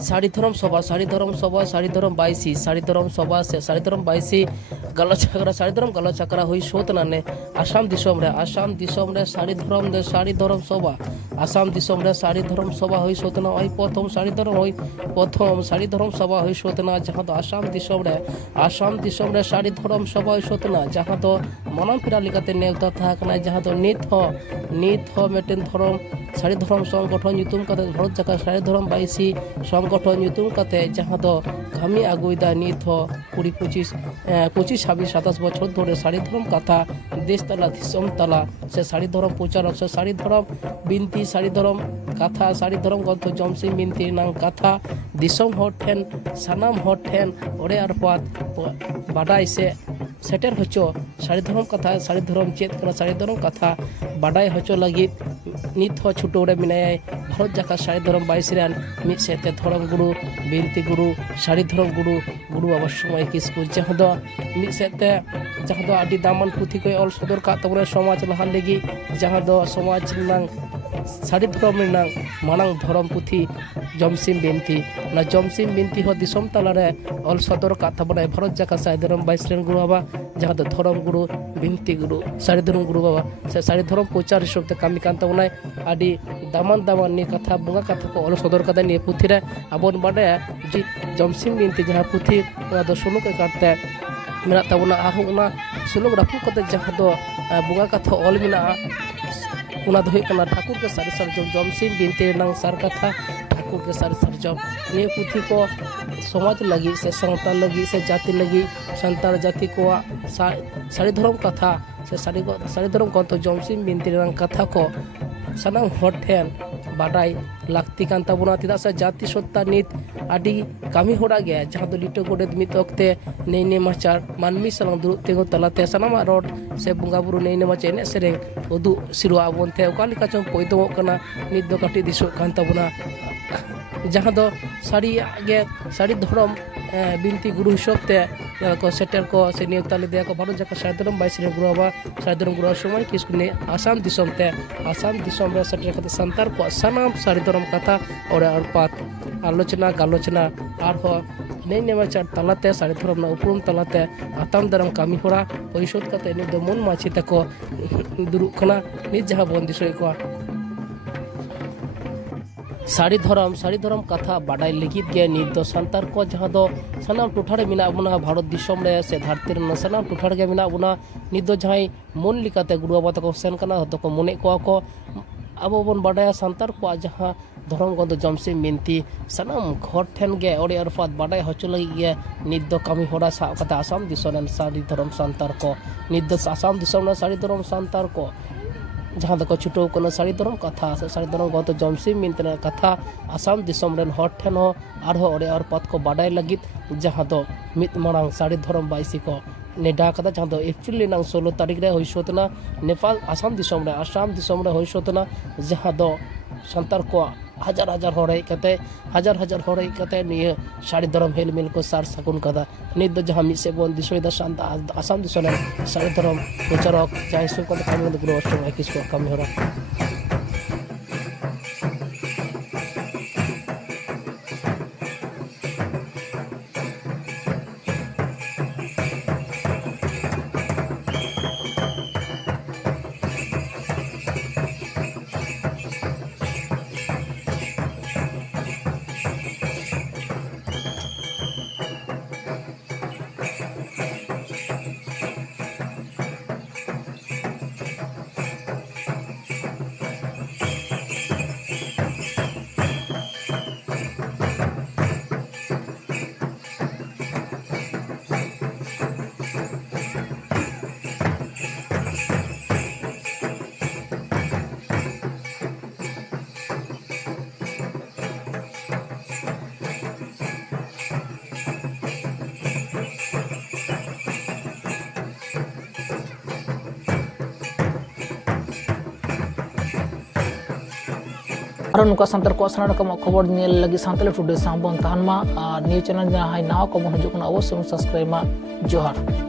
साड़ी धर्म सभा साड़ी धर्म बाईसी साड़ी धर्म सभा से साड़ी धर्म बाईसी गलत छकरा साड़ी धर्म गलत छकरा हुई सोतना ने आसाम दिसोम रे साड़ी धर्म सभा आसाम दिसोम रे साड़ी धर्म सभा हुई सोतना आई प्रथम साड़ी धर्म सभा हुई सोतना जहां तो आसाम दिसोम रे साड़ी धर्म सभा हुई सोतना जहां तो मानव पिरा लिकाते नेवता था कना जहां तो नित हो मेटेन धर्म साड़ी धर्म संगठन ᱧᱩᱛᱩᱢ ᱠᱟᱛᱮ भारत जाका साड़ी धर्म बाईसी संगठन ᱧᱩᱛᱩᱢ ᱠᱟᱛᱮ जहां तो कामी आगुदा नित हो 25 26 27 बछर धरे साड़ी धर्म कथा देश तला दिसम तला से साड़ी धर्म प्रचारक से साड़ी धर्म बिनती साड़ी धर्म कथा साड़ी धर्म ग्रंथ जमसिम बिनती नाम कथा दिसम हर ठेन सानाम हर ठेन ओरे आर पात बाडाई से सेटर होचो साड़ी धर्म कथा साड़ी धर्म चेत कना साड़ी धर्म कथा बाडाई होचो लगी नित हो छुटो रे मिनाय भारत जाका साड़ी धर्म बाईस रेन मिद सेते धर्म गुरु बिनती गुरु साड़ी धर्म गुरु बाबा समय किसकु जहां दो मिद सेते जहां दो आदि दामन पुथी को ऑल सदर का तबरे समाज लहा लगी जहां दो समाज नंग साड़ी धर्म नंग मानंग धर्म पुथी जमसिम बिनती हो दिसम तला रे ऑल सदर का तबरे भारत जाका साड़ी धर्म बाईस रेन गुरु बाबा जहां दो धर्म गुरु बिनती गुरु साड़ी धर्म गुरु बाबा से साड़ी धर्म प्रचार हिसाब ते कामी कान तबनाय आदि दामन नि कथा बुंगा कथा को ऑल सदर कदा नि पुथी रे आबोन बाडे जी जमसिम बिनती जहां पुथी दो सुलुक करते मेना तबना आहो उना सुलुक रापु कते जहां दो बुंगा कथा ऑल मिना उना दो कना ठाकुर के सारी सरजम जमसिम बिनती नंग सार कथा ठाकुर के सारी सरजम ने पुथी को समाज लगी से संतान लगी से जाति लगी संतान जाति को साड़ी धर्म कथा से साड़ी धर्म ग्रंथ जमसिम बिनती नंग कथा को सनाम हर ठेन बाडाई लाक्ति कान ताबुना तिदा से जाति सत्ता नित आदि कामी होड़ा गया जहां दो लिटो गोडेत मित ओक्ते नेने माचार मानमी सलाम दुरुब तेगो तलाते सनामा रोड से बुंगा बुरु नेने माचे ने सेरेंग उदु सिरुआ बोनते ओकालिका चों पोइदो कना नित दो काटी दिसो कान ताबुना जहां दो साड़ी धर्म बिनती गुरु हिसाबते को सेटर को से नेवता ले को भारत जाका साड़ी धर्म बाईस रे गुरु बाबा साड़ी धर्म गुरु समय किसकुने आसाम दिसम रे सेटर कते संतार को सनाम साड़ी धर्म कथा और अरपात आलोचना गालोचना आर हो नै नेमाचार तलाते साड़ी धर्म ना उपरुम तलाते आताम धर्म कामी होरा परिशोध कते नि दो मन माछि तको दुरु कना नि जहां बन दिसय को साड़ी धर्म कथा बाडाई लिखित गे नित दो संतार को जहां दो सनाम टुठारे मिना बुना भारत दिसम रे से धरती रे सनाम टुठारे गे मिना बुना नित दो जहां मन लिकाते गुरु बाबा तको सेन कना तो को मने को अब बन बाडाया संतार को जहां धर्म को जमसिम बिनती सनाम घर ठेन गे ओडे अरफात बाडाय होचो लगी गे नित दो कामी होड़ा सा कथा आसाम दिसम साड़ी धर्म संतार को नित दो आसाम दिसम साड़ी धर्म संतार को जहां दको छुटो कोना साड़ी धर्म कथा साड़ी धर्म गत जमसिम बिनती कथा आसाम दिसम रेन हर ठेन हो आरो ओडे और पद को बाडाय लगित जहां दो मित मांग साड़ी धर्म बाईसी को नेडा कदा जहां दो एप्रिल नांग 16 तारीख रे होइसोतना नेपाल आसाम दिसम रे होइसोतना जहां दो संतार को हजार हर कते निये साड़ी धर्म हेल मिल को सार सकुन कदा नित दो जहां मिसे बोन दिसोय दा शांता आसाम दिसोने साड़ी धर्म प्रचारक जाय सु को कामी गुरु अष्टम किसको कामी होरा और नुका संतार को सारा रकम खबर नेल लगी सांतले टुडे सांबन तहनमा न्यूज चैनल जहां नाव को हजूक अवश्य सब्सक्राइब मा जोहार।